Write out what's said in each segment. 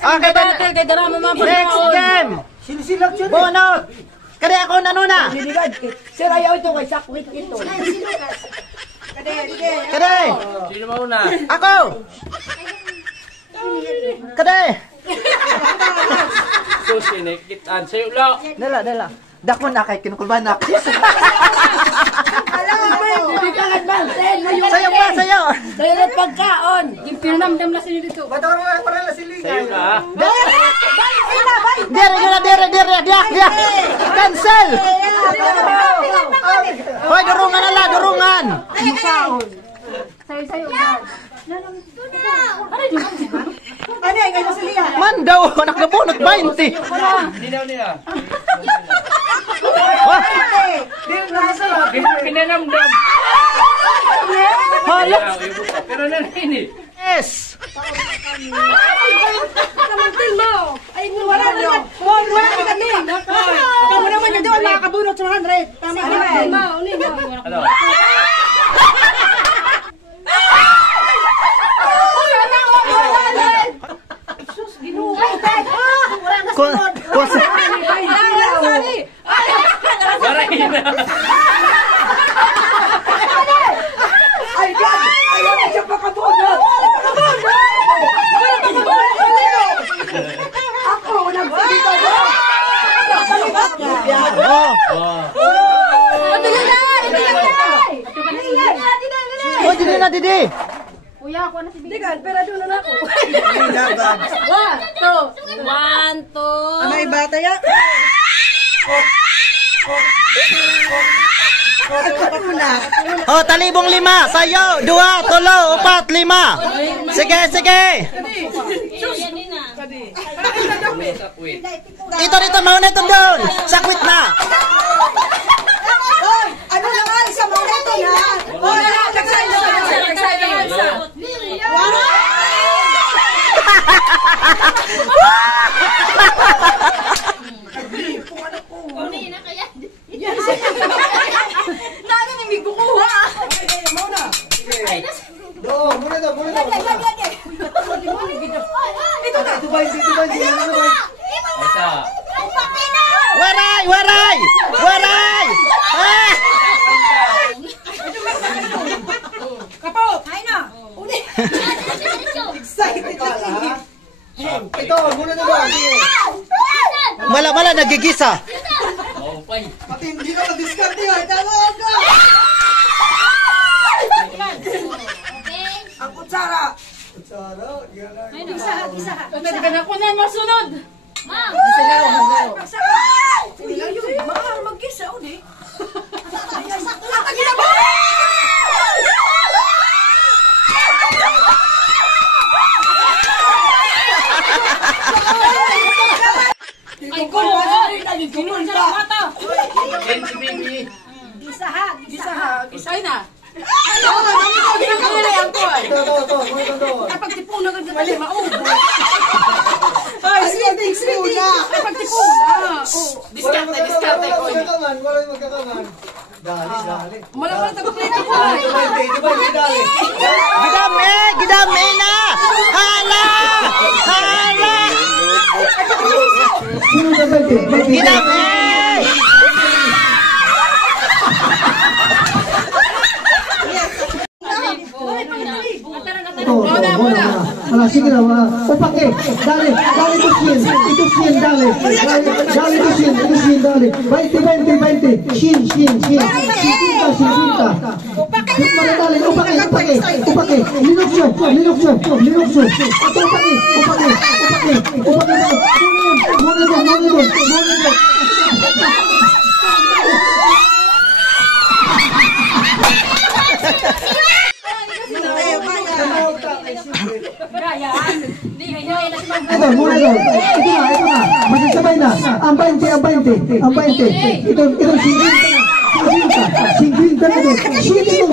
Okay, next game. Bunot. Kaya ako nanuna. Sir, ayaw ito kay Sakwit ito. Kade. Sino mauna? Ako. Kade. Susi, kitaan sa'yo lang. Dala. Dako na kay kinukulbanak. Sayo pa, sayo. Sayo na pagkaon. Yung pinamdam na sa'yo dito. Sa'yo na. Dere. Cancel. Hoy, durungan na la, durungan. Sayo. Man daw, nakabunot 20. Nila. Wah. Pinanamdam. Hala. Pero nanini. Yes. Kamantin mo. Ay, wala na kami. Kamu naman yung doon makakabunot sa 100. Tama ka. Ano? Oh, didi. Kuya, ako na si Bigan, pero doon na ako. 1, 2. Ano ibata ya? Oh, talibong 5. Sayo, 2, 3, 4, 5. Sige. Dito, mauna ito doon. Sakwit na. Ano naman sa mga ito na? Waray! Ah! Ito, muna na ba? Wala, nagigisa. Pati hindi ka mag-discard yun. Talaga! Ang kutsara! Isa. Nagdagan ako na masunod. Mahal mag-gisa, uli. Ay, ko! Ginuan sa mata! Gisay na! Kapag tipong na ganda tayo, maubo! Ay, sige, Kapag tipong na! Diskarte ko! Walang magkakaman. Dali. Malapala tago-plate ko! Gidami na! Hala! Gidami! Sige na, upake, dali, itusin, dali, 20, shin, cinta, upake, linukso, ito na, masasabay na, ang 20, ito 50 na doon, shin, 20!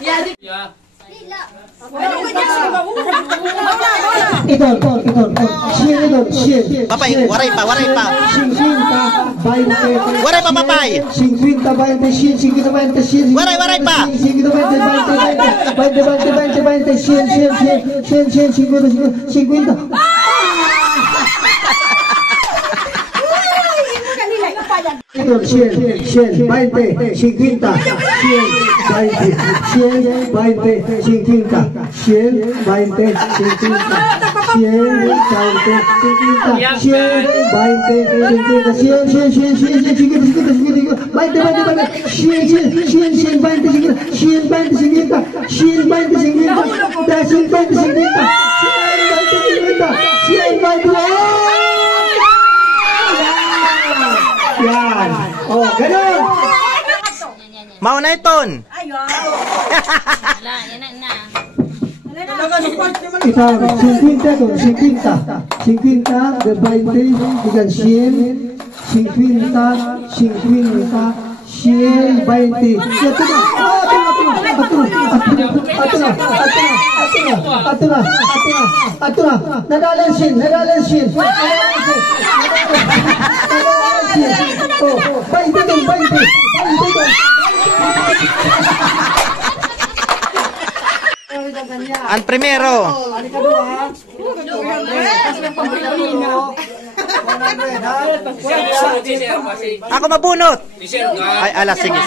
Yeah. Idol. Shin, idol. Shin. Papay, waray pa. 50, 20. Waray pa, papay. 50, 20, Shin, 50, 20, Shin. Waray pa. 50, 20, Shin, 50. Idol, Shin, 20, 50, Shin, 20, Yan. Oh, ganun. Mauna iton. Wala, yan na. Ito, 50, 50, the 20, dengan Shin, 50, Shin, 20. Nadalan Shin. Oh, 20 dong. Ang primero. Ako mabunot. Ay, ala, sige.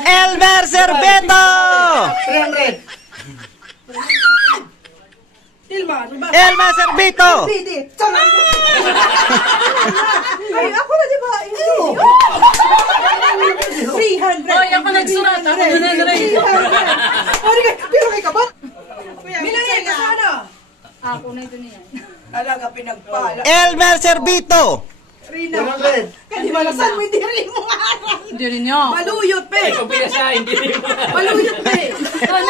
Elmer Cerveto! 300. Elmer Cerveto! Ay, ako na, di ba? Hindi. 300. Hoy, ako nagsurat. Ako na nag-rate. Pero kay ka ba? Minanay ka sana. Ako na ito niya. Alaga pinagpala. Elmer Cerveto! 300. Kasi malasan mo, hindi rin mo nga. Hindi rin niya. Maluyot, pe. Ikaw pinasa, hindi rin mo. Maluyot, pe. Ano